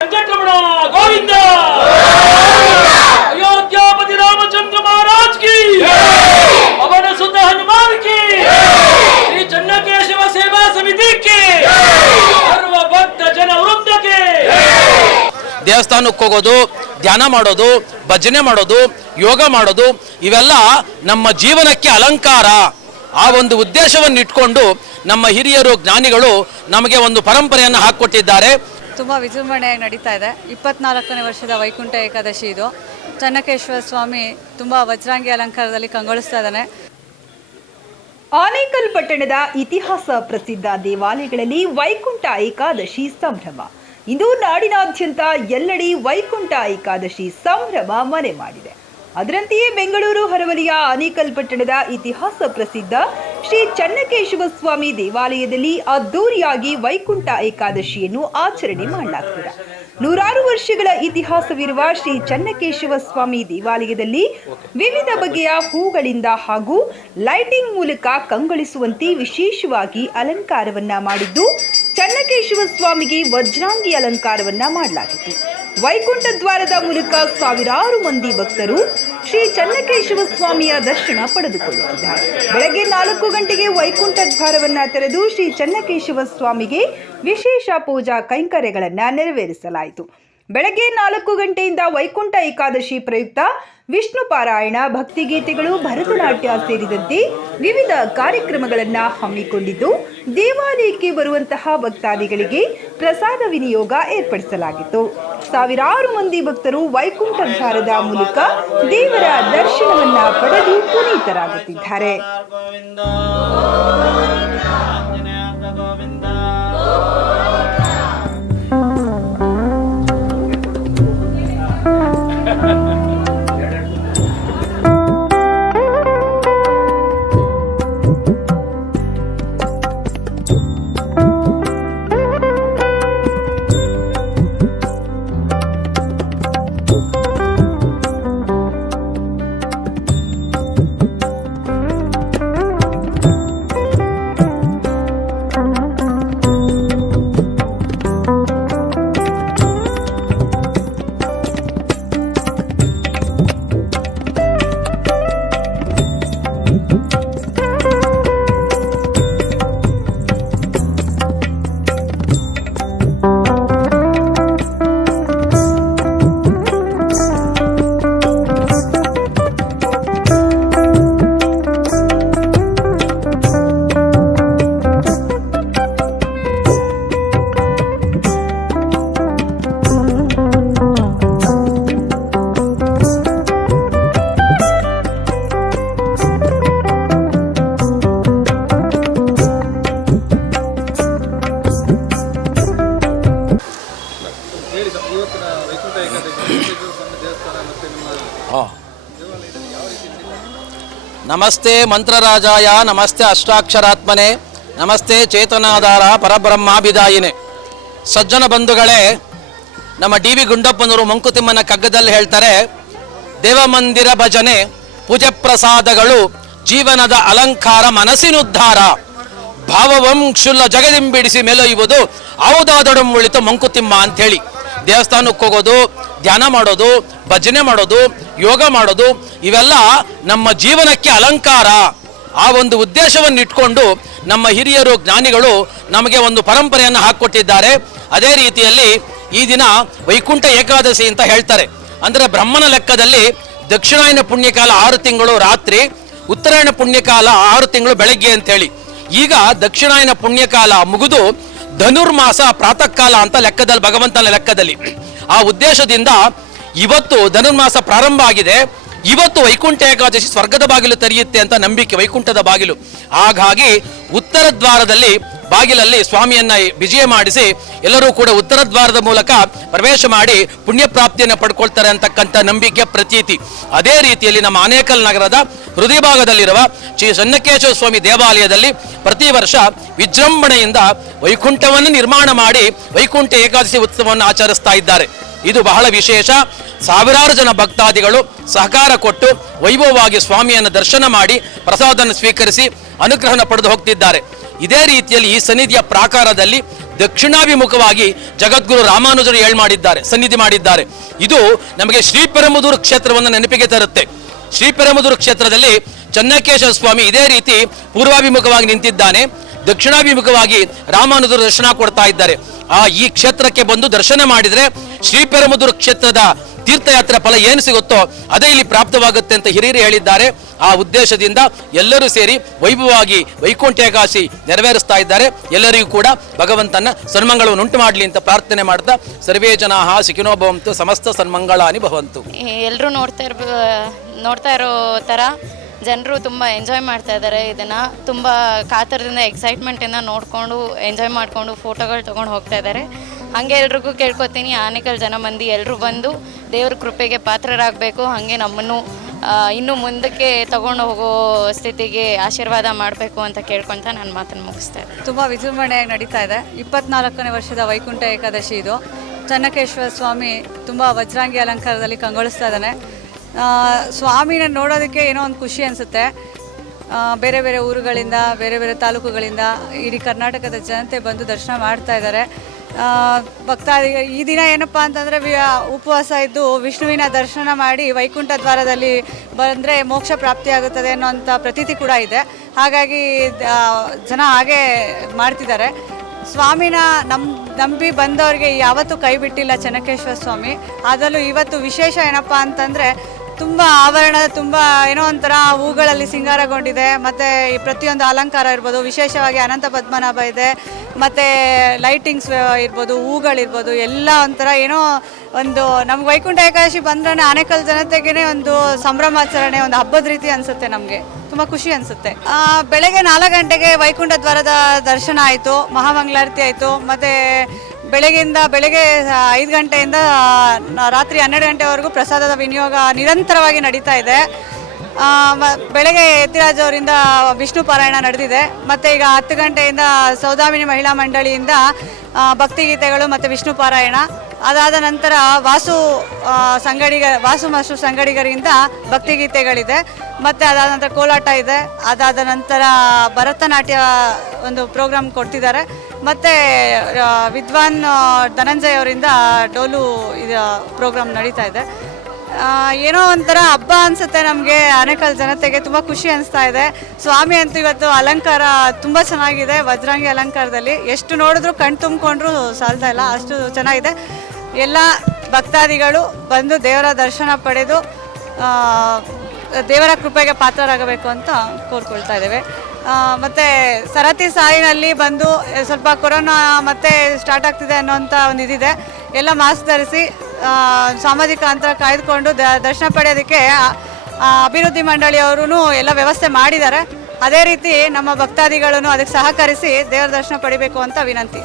वेंकटरमण गोविंद अयोध्यापति रामचंद्र महाराज की पवन सुत हनुमान की श्री चन्नकेशव सेवा समिति के सर्व भक्त जन वृंद के ದೇವಸ್ಥಾನಕ್ಕೆ ಹೋಗೋದು, ಧ್ಯಾನ ಮಾಡೋದು, ಭಜನೆ ಮಾಡೋದು, ಯೋಗ ಮಾಡೋದು ಇವೆಲ್ಲ ನಮ್ಮ ಜೀವನಕ್ಕೆ ಅಲಂಕಾರ. ಆ ಒಂದು ಉದ್ದೇಶವನ್ನು ಇಟ್ಕೊಂಡು ನಮ್ಮ ಹಿರಿಯರು ಜ್ಞಾನಿಗಳು ನಮಗೆ ಒಂದು ಪರಂಪರೆಯನ್ನು ಹಾಕಿಕೊಟ್ಟಿದ್ದಾರೆ. ತುಂಬ ವಿಜೃಂಭಣೆಯಾಗಿ ನಡೀತಾ ಇದೆ. 24ನೇ ವರ್ಷದ ವೈಕುಂಠ ಏಕಾದಶಿ ಇದು. ಚನ್ನಕೇಶ್ವರ ಸ್ವಾಮಿ ತುಂಬ ವಜ್ರಾಂಗಿ ಅಲಂಕಾರದಲ್ಲಿ ಕಂಗೊಳಿಸ್ತಾ ಇದ್ದಾನೆ. ಆನೇಕಲ್ ಪಟ್ಟಣದ ಇತಿಹಾಸ ಪ್ರಸಿದ್ಧ ದೇವಾಲಯಗಳಲ್ಲಿ ವೈಕುಂಠ ಏಕಾದಶಿ ಸಂಭ್ರಮ. ಇಂದು ನಾಡಿನಾದ್ಯಂತ ಎಲ್ಲೆಡೆ ವೈಕುಂಠ ಏಕಾದಶಿ ಸಂಭ್ರಮ ಮನೆ ಮಾಡಿದೆ. ಅದರಂತೆಯೇ ಬೆಂಗಳೂರು ಹೊರವಲಯ ಆನೇಕಲ್ ಪಟ್ಟಣದ ಇತಿಹಾಸ ಪ್ರಸಿದ್ಧ ಶ್ರೀ ಚನ್ನಕೇಶವ ಸ್ವಾಮಿ ದೇವಾಲಯದಲ್ಲಿ ಅದ್ದೂರಿಯಾಗಿ ವೈಕುಂಠ ಏಕಾದಶಿಯನ್ನು ಆಚರಣೆ ಮಾಡಲಾಗ್ತಿದೆ. 100 ವರ್ಷಗಳ ಇತಿಹಾಸವಿರುವ ಶ್ರೀ ಚನ್ನಕೇಶವ ಸ್ವಾಮಿ ದೇವಾಲಯದಲ್ಲಿ ವಿವಿಧ ಬಗೆಯ ಹೂಗಳಿಂದ ಹಾಗೂ ಲೈಟಿಂಗ್ ಮೂಲಕ ಕಂಗೊಳಿಸುವಂತೆ ವಿಶೇಷವಾಗಿ ಅಲಂಕಾರವನ್ನ ಮಾಡಿದ್ದು, ಚನ್ನಕೇಶವ ಸ್ವಾಮಿಗೆ ವಜ್ರಾಂಗಿ ಅಲಂಕಾರವನ್ನ ಮಾಡಲಾಗಿತ್ತು. ವೈಕುಂಠ ದ್ವಾರದ ಮೂಲಕ ಸಾವಿರಾರು ಮಂದಿ ಭಕ್ತರು ಶ್ರೀ ಚನ್ನಕೇಶವ ಸ್ವಾಮಿಯ ದರ್ಶನ ಪಡೆದುಕೊಳ್ಳುತ್ತಿದ್ದಾರೆ. ಬೆಳಗ್ಗೆ 4 ಗಂಟೆಗೆ ವೈಕುಂಠ ದ್ವಾರವನ್ನ ತೆರೆದು ಶ್ರೀ ಚನ್ನಕೇಶವ ಸ್ವಾಮಿಗೆ ವಿಶೇಷ ಪೂಜಾ ಕೈಂಕರ್ಯಗಳನ್ನು ನೆರವೇರಿಸಲಾಯಿತು. ಬೆಳಗ್ಗೆ 4 ಗಂಟೆಯಿಂದ ವೈಕುಂಠ ಏಕಾದಶಿ ಪ್ರಯುಕ್ತ ವಿಷ್ಣು ಪಾರಾಯಣ, ಭಕ್ತಿಗೀತೆಗಳು, ಭರತನಾಟ್ಯ ಸೇರಿದಂತೆ ವಿವಿಧ ಕಾರ್ಯಕ್ರಮಗಳನ್ನು ಹಮ್ಮಿಕೊಂಡಿದ್ದು, ದೇವಾಲಯಕ್ಕೆ ಬರುವಂತಹ ಭಕ್ತಾದಿಗಳಿಗೆ ಪ್ರಸಾದ ವಿನಿಯೋಗ ಏರ್ಪಡಿಸಲಾಗಿತ್ತು. ಸಾವಿರಾರು ಮಂದಿ ಭಕ್ತರು ವೈಕುಂಠ ದ್ವಾರದ ಮೂಲಕ ದೇವರ ದರ್ಶನವನ್ನ ಪಡೆದು ಪುನೀತರಾಗುತ್ತಿದ್ದಾರೆ. ನಮಸ್ತೆ ಮಂತ್ರರಾಜಾಯ, ನಮಸ್ತೆ ಅಷ್ಟಾಕ್ಷರಾತ್ಮನೆ, ನಮಸ್ತೆ ಚೇತನಾಧಾರ ಪರಬ್ರಹ್ಮಾಭಿದಾಯಿನೆ. ಸಜ್ಜನ ಬಂಧುಗಳೇ, ನಮ್ಮ ಡಿ.ವಿ. ಗುಂಡಪ್ಪನವರು ಮಂಕುತಿಮ್ಮನ ಕಗ್ಗದಲ್ಲಿ ಹೇಳ್ತಾರೆ, ದೇವಮಂದಿರ ಭಜನೆ ಪೂಜೆ ಪ್ರಸಾದಗಳು ಜೀವನದ ಅಲಂಕಾರ ಮನಸ್ಸಿನುದ್ಧಾರ, ಭಾವವಂಶುಲ್ಲ ಜಗದಿಂಬಿಡಿಸಿ ಮೇಲೊಯ್ಯುವುದು ಔದಾದೊಡಂ ಉಳಿತು ಮಂಕುತಿಮ್ಮ ಅಂಥೇಳಿ. ದೇವಸ್ಥಾನಕ್ಕೆ ಹೋಗೋದು, ಧ್ಯಾನ ಮಾಡೋದು, ಭಜನೆ ಮಾಡೋದು, ಯೋಗ ಮಾಡೋದು ಇವೆಲ್ಲ ನಮ್ಮ ಜೀವನಕ್ಕೆ ಅಲಂಕಾರ. ಆ ಒಂದು ಉದ್ದೇಶವನ್ನು ಇಟ್ಕೊಂಡು ನಮ್ಮ ಹಿರಿಯರು ಜ್ಞಾನಿಗಳು ನಮಗೆ ಒಂದು ಪರಂಪರೆಯನ್ನು ಹಾಕಿಕೊಟ್ಟಿದ್ದಾರೆ. ಅದೇ ರೀತಿಯಲ್ಲಿ ಈ ದಿನ ವೈಕುಂಠ ಏಕಾದಶಿ ಅಂತ ಹೇಳ್ತಾರೆ. ಅಂದರೆ ಬ್ರಹ್ಮನ ಲೆಕ್ಕದಲ್ಲಿ ದಕ್ಷಿಣಾಯನ ಪುಣ್ಯಕಾಲ 6 ತಿಂಗಳು ರಾತ್ರಿ, ಉತ್ತರಾಯಣ ಪುಣ್ಯಕಾಲ 6 ತಿಂಗಳು ಬೆಳಗ್ಗೆ ಅಂತೇಳಿ. ಈಗ ದಕ್ಷಿಣಾಯನ ಪುಣ್ಯಕಾಲ ಮುಗಿದು ಧನುರ್ಮಾಸ ಪ್ರಾತಃ ಕಾಲ ಅಂತ ಲೆಕ್ಕದಲ್ಲಿ, ಭಗವಂತನ ಲೆಕ್ಕದಲ್ಲಿ. ಆ ಉದ್ದೇಶದಿಂದ ಇವತ್ತು ಧನುರ್ಮಾಸ ಪ್ರಾರಂಭ ಆಗಿದೆ. ಇವತ್ತು ವೈಕುಂಠ ಏಕಾದಶಿ ಸ್ವರ್ಗದ ಬಾಗಿಲು ತೆರೆಯುತ್ತೆ ಅಂತ ನಂಬಿಕೆ, ವೈಕುಂಠದ ಬಾಗಿಲು. ಹಾಗಾಗಿ ಉತ್ತರ ದ್ವಾರದಲ್ಲಿ ಬಾಗಿಲಲ್ಲಿ ಸ್ವಾಮಿಯನ್ನ ವಿಜಯ ಮಾಡಿಸಿ ಎಲ್ಲರೂ ಕೂಡ ಉತ್ತರ ದ್ವಾರದ ಮೂಲಕ ಪ್ರವೇಶ ಮಾಡಿ ಪುಣ್ಯ ಪ್ರಾಪ್ತಿಯನ್ನು ಪಡ್ಕೊಳ್ತಾರೆ ಅಂತಕ್ಕಂಥ ನಂಬಿಕೆ, ಪ್ರತೀತಿ. ಅದೇ ರೀತಿಯಲ್ಲಿ ನಮ್ಮ ಆನೇಕಲ್ ನಗರದ ಹೃದಯ ಭಾಗದಲ್ಲಿರುವ ಶ್ರೀ ಚನ್ನಕೇಶವ ಸ್ವಾಮಿ ದೇವಾಲಯದಲ್ಲಿ ಪ್ರತಿ ವರ್ಷ ವಿಜೃಂಭಣೆಯಿಂದ ವೈಕುಂಠವನ್ನು ನಿರ್ಮಾಣ ಮಾಡಿ ವೈಕುಂಠ ಏಕಾದಶಿ ಉತ್ಸವವನ್ನು ಆಚರಿಸ್ತಾ ಇದ್ದಾರೆ. ಇದು ಬಹಳ ವಿಶೇಷ. ಸಾವಿರಾರು ಜನ ಭಕ್ತಾದಿಗಳು ಸಹಕಾರ ಕೊಟ್ಟು ವೈಭವವಾಗಿ ಸ್ವಾಮಿಯನ್ನು ದರ್ಶನ ಮಾಡಿ ಪ್ರಸಾದವನ್ನು ಸ್ವೀಕರಿಸಿ ಅನುಗ್ರಹವನ್ನು ಪಡೆದು ಹೋಗ್ತಿದ್ದಾರೆ. ಇದೇ ರೀತಿಯಲ್ಲಿ ಈ ಸನ್ನಿಧಿಯ ಪ್ರಾಕಾರದಲ್ಲಿ ದಕ್ಷಿಣಾಭಿಮುಖವಾಗಿ ಜಗದ್ಗುರು ರಾಮಾನುಜರು ಮಾಡಿದ್ದಾರೆ, ಸನ್ನಿಧಿ ಮಾಡಿದ್ದಾರೆ. ಇದು ನಮಗೆ ಶ್ರೀಪೆರುಂಬುದೂರು ಕ್ಷೇತ್ರವನ್ನು ನೆನಪಿಗೆ ತರುತ್ತೆ. ಶ್ರೀಪೆರುಂಬುದೂರು ಕ್ಷೇತ್ರದಲ್ಲಿ ಚೆನ್ನಕೇಶವ ಸ್ವಾಮಿ ಇದೇ ರೀತಿ ಪೂರ್ವಾಭಿಮುಖವಾಗಿ ನಿಂತಿದ್ದಾನೆ, ದಕ್ಷಿಣಾಭಿಮುಖವಾಗಿ ರಾಮಾನುಜರು ದರ್ಶನ ಕೊಡ್ತಾ ಇದ್ದಾರೆ. ಈ ಕ್ಷೇತ್ರಕ್ಕೆ ಬಂದು ದರ್ಶನ ಮಾಡಿದರೆ ಶ್ರೀಪೆರುಂಬುದೂರು ಕ್ಷೇತ್ರದ ತೀರ್ಥಯಾತ್ರೆ ಫಲ ಏನು ಸಿಗುತ್ತೋ ಅದೇ ಇಲ್ಲಿ ಪ್ರಾಪ್ತವಾಗುತ್ತೆ ಅಂತ ಹಿರಿಯರು ಹೇಳಿದ್ದಾರೆ. ಆ ಉದ್ದೇಶದಿಂದ ಎಲ್ಲರೂ ಸೇರಿ ವೈಭವವಾಗಿ ವೈಕುಂಠ ಏಕಾದಶಿ ನೆರವೇರಿಸ್ತಾ ಇದ್ದಾರೆ. ಎಲ್ಲರಿಗೂ ಕೂಡ ಭಗವಂತನ ಸನ್ಮಂಗಳವನ್ನು ಉಂಟು ಮಾಡಲಿ ಅಂತ ಪ್ರಾರ್ಥನೆ ಮಾಡ್ತಾ ಸರ್ವೇ ಜನಾಃ ಸುಖಿನೋ ಭವಂತು, ಸಮಸ್ತ ಸನ್ಮಂಗಳಾನಿ ಭವಂತು. ಎಲ್ಲರೂ ನೋಡ್ತಾ ಇರೋ ಥರ ಜನರು ತುಂಬ ಎಂಜಾಯ್ ಮಾಡ್ತಾ ಇದ್ದಾರೆ. ಇದನ್ನು ತುಂಬ ಕಾತರದಿಂದ ಎಕ್ಸೈಟ್ಮೆಂಟಿಂದ ನೋಡಿಕೊಂಡು ಎಂಜಾಯ್ ಮಾಡಿಕೊಂಡು ಫೋಟೋಗಳು ತೊಗೊಂಡು ಹೋಗ್ತಾ ಇದ್ದಾರೆ. ಹಾಗೆ ಎಲ್ರಿಗೂ ಕೇಳ್ಕೊತೀನಿ, ಆನೇಕಲ್ ಜನ ಮಂದಿ ಎಲ್ಲರೂ ಬಂದು ದೇವ್ರ ಕೃಪೆಗೆ ಪಾತ್ರರಾಗಬೇಕು. ಹಾಗೆ ನಮ್ಮನ್ನು ಇನ್ನೂ ಮುಂದಕ್ಕೆ ತಗೊಂಡು ಹೋಗೋ ಸ್ಥಿತಿಗೆ ಆಶೀರ್ವಾದ ಮಾಡಬೇಕು ಅಂತ ಕೇಳ್ಕೊತ ನಾನು ಮಾತನ್ನು ಮುಗಿಸ್ತಾ ಇದ್ದೆ. ತುಂಬ ವಿಜೃಂಭಣೆಯಾಗಿ ನಡೀತಾ ಇದೆ. 24ನೇ ವರ್ಷದ ವೈಕುಂಠ ಏಕಾದಶಿ ಇದು. ಚೆನ್ನಕೇಶ್ವರ ಸ್ವಾಮಿ ತುಂಬ ವಜ್ರಾಂಗಿ ಅಲಂಕಾರದಲ್ಲಿ ಕಂಗೊಳಿಸ್ತಾ ಇದ್ದಾನೆ. ಸ್ವಾಮಿನ ನೋಡೋದಕ್ಕೆ ಏನೋ ಒಂದು ಖುಷಿ ಅನಿಸುತ್ತೆ. ಬೇರೆ ಬೇರೆ ಊರುಗಳಿಂದ, ಬೇರೆ ಬೇರೆ ತಾಲೂಕುಗಳಿಂದ ಇಡೀ ಕರ್ನಾಟಕದ ಜನತೆ ಬಂದು ದರ್ಶನ ಮಾಡ್ತಾ ಇದ್ದಾರೆ. ಭಕ್ತಾದಿಗಳು ಈ ದಿನ ಏನಪ್ಪ ಅಂತಂದರೆ ಉಪವಾಸ ಇದ್ದು ವಿಷ್ಣುವಿನ ದರ್ಶನ ಮಾಡಿ ವೈಕುಂಠ ದ್ವಾರದಲ್ಲಿ ಬಂದರೆ ಮೋಕ್ಷ ಪ್ರಾಪ್ತಿಯಾಗುತ್ತದೆ ಅನ್ನೋಂಥ ಪ್ರತೀತಿ ಕೂಡ ಇದೆ. ಹಾಗಾಗಿ ಜನ ಹಾಗೆ ಮಾಡ್ತಿದ್ದಾರೆ. ಸ್ವಾಮಿನ ನಂಬಿ ಬಂದವರಿಗೆ ಯಾವತ್ತೂ ಕೈ ಬಿಟ್ಟಿಲ್ಲ ಚೆನ್ನಕೇಶ್ವರ ಸ್ವಾಮಿ. ಅದರಲ್ಲೂ ಇವತ್ತು ವಿಶೇಷ ಏನಪ್ಪ ಅಂತಂದರೆ ತುಂಬ ಆಭರಣ, ತುಂಬ ಏನೋ ಒಂಥರ ಹೂಗಳಲ್ಲಿ ಸಿಂಗಾರಗೊಂಡಿದೆ. ಮತ್ತು ಈ ಪ್ರತಿಯೊಂದು ಅಲಂಕಾರ ಇರ್ಬೋದು, ವಿಶೇಷವಾಗಿ ಅನಂತ ಪದ್ಮನಾಭ ಇದೆ, ಮತ್ತು ಲೈಟಿಂಗ್ಸ್ ಇರ್ಬೋದು, ಹೂಗಳಿರ್ಬೋದು, ಎಲ್ಲ ಒಂಥರ ಏನೋ ಒಂದು ನಮ್ಗೆ ವೈಕುಂಠ ಏಕಾದಶಿ ಬಂದ್ರೆ ಆನೇಕಲ್ ಜನತೆಗೇ ಒಂದು ಸಂಭ್ರಮಾಚರಣೆ, ಒಂದು ಹಬ್ಬದ ರೀತಿ ಅನಿಸುತ್ತೆ. ನಮಗೆ ತುಂಬ ಖುಷಿ ಅನಿಸುತ್ತೆ. ಬೆಳಗ್ಗೆ 4 ಗಂಟೆಗೆ ವೈಕುಂಠ ದ್ವಾರದ ದರ್ಶನ ಆಯಿತು, ಮಹಾಮಂಗಳಾರತಿ ಆಯಿತು. ಮತ್ತು ಬೆಳಗ್ಗೆ 5 ಗಂಟೆಯಿಂದ ರಾತ್ರಿ 12 ಗಂಟೆವರೆಗೂ ಪ್ರಸಾದದ ವಿನಿಯೋಗ ನಿರಂತರವಾಗಿ ನಡೀತಾ ಇದೆ. ಬೆಳಗ್ಗೆ ಯತಿರಾಜ್ ಅವರಿಂದ ವಿಷ್ಣು ಪಾರಾಯಣ ನಡೆದಿದೆ. ಮತ್ತು ಈಗ 10 ಗಂಟೆಯಿಂದ ಸೌದಾಮಿನಿ ಮಹಿಳಾ ಮಂಡಳಿಯಿಂದ ಭಕ್ತಿಗೀತೆಗಳು ಮತ್ತು ವಿಷ್ಣು ಪಾರಾಯಣ. ಅದಾದ ನಂತರ ವಾಸು ಮಾಸ್ಟರ್ ಸಂಗಡಿಗರಿಂದ ಭಕ್ತಿಗೀತೆಗಳಿದೆ. ಮತ್ತು ಅದಾದ ನಂತರ ಕೋಲಾಟ ಇದೆ. ಅದಾದ ನಂತರ ಭರತನಾಟ್ಯ ಒಂದು ಪ್ರೋಗ್ರಾಮ್ ಕೊಡ್ತಿದ್ದಾರೆ. ಮತ್ತು ವಿದ್ವಾನ್ ಧನಂಜಯ್ ಅವರಿಂದ ಡೋಲು ಪ್ರೋಗ್ರಾಮ್ ನಡೀತಾ ಇದೆ. ಏನೋ ಒಂಥರ ಹಬ್ಬ ಅನಿಸುತ್ತೆ ನಮಗೆ. ಆನೇಕಲ್ ಜನತೆಗೆ ತುಂಬ ಖುಷಿ ಅನಿಸ್ತಾ ಇದೆ. ಸ್ವಾಮಿ ಅಂತೂ ಇವತ್ತು ಅಲಂಕಾರ ತುಂಬ ಚೆನ್ನಾಗಿದೆ, ವಜ್ರಾಂಗಿ ಅಲಂಕಾರದಲ್ಲಿ ಎಷ್ಟು ನೋಡಿದ್ರೂ ಕಣ್ ತುಂಬಿಕೊಂಡ್ರೂ ಸಾಲ್ತಾ ಇಲ್ಲ, ಅಷ್ಟು ಚೆನ್ನಾಗಿದೆ. ಎಲ್ಲ ಭಕ್ತಾದಿಗಳು ಬಂದು ದೇವರ ದರ್ಶನ ಪಡೆದು ದೇವರ ಕೃಪೆಗೆ ಪಾತ್ರರಾಗಬೇಕು ಅಂತ ಕೋರ್ಕೊಳ್ತಾ ಇದ್ದೇವೆ. ಮತ್ತು ಸರತಿ ಸಾಲಿನಲ್ಲಿ ಬಂದು ಸ್ವಲ್ಪ ಕೊರೋನಾ ಮತ್ತೆ ಸ್ಟಾರ್ಟ್ ಆಗ್ತಿದೆ ಅನ್ನೋಂಥ ಒಂದು ಇದಿದೆ. ಎಲ್ಲ ಮಾಸ್ಕ್ ಧರಿಸಿ ಸಾಮಾಜಿಕ ಅಂತರ ಕಾಯ್ದುಕೊಂಡು ದರ್ಶನ ಪಡೆಯೋದಕ್ಕೆ ಅಭಿವೃದ್ಧಿ ಮಂಡಳಿಯವರು ಎಲ್ಲ ವ್ಯವಸ್ಥೆ ಮಾಡಿದ್ದಾರೆ. ಅದೇ ರೀತಿ ನಮ್ಮ ಭಕ್ತಾದಿಗಳನ್ನು ಅದಕ್ಕೆ ಸಹಕರಿಸಿ ದೇವರ ದರ್ಶನ ಪಡಿಬೇಕು ಅಂತ ವಿನಂತಿ.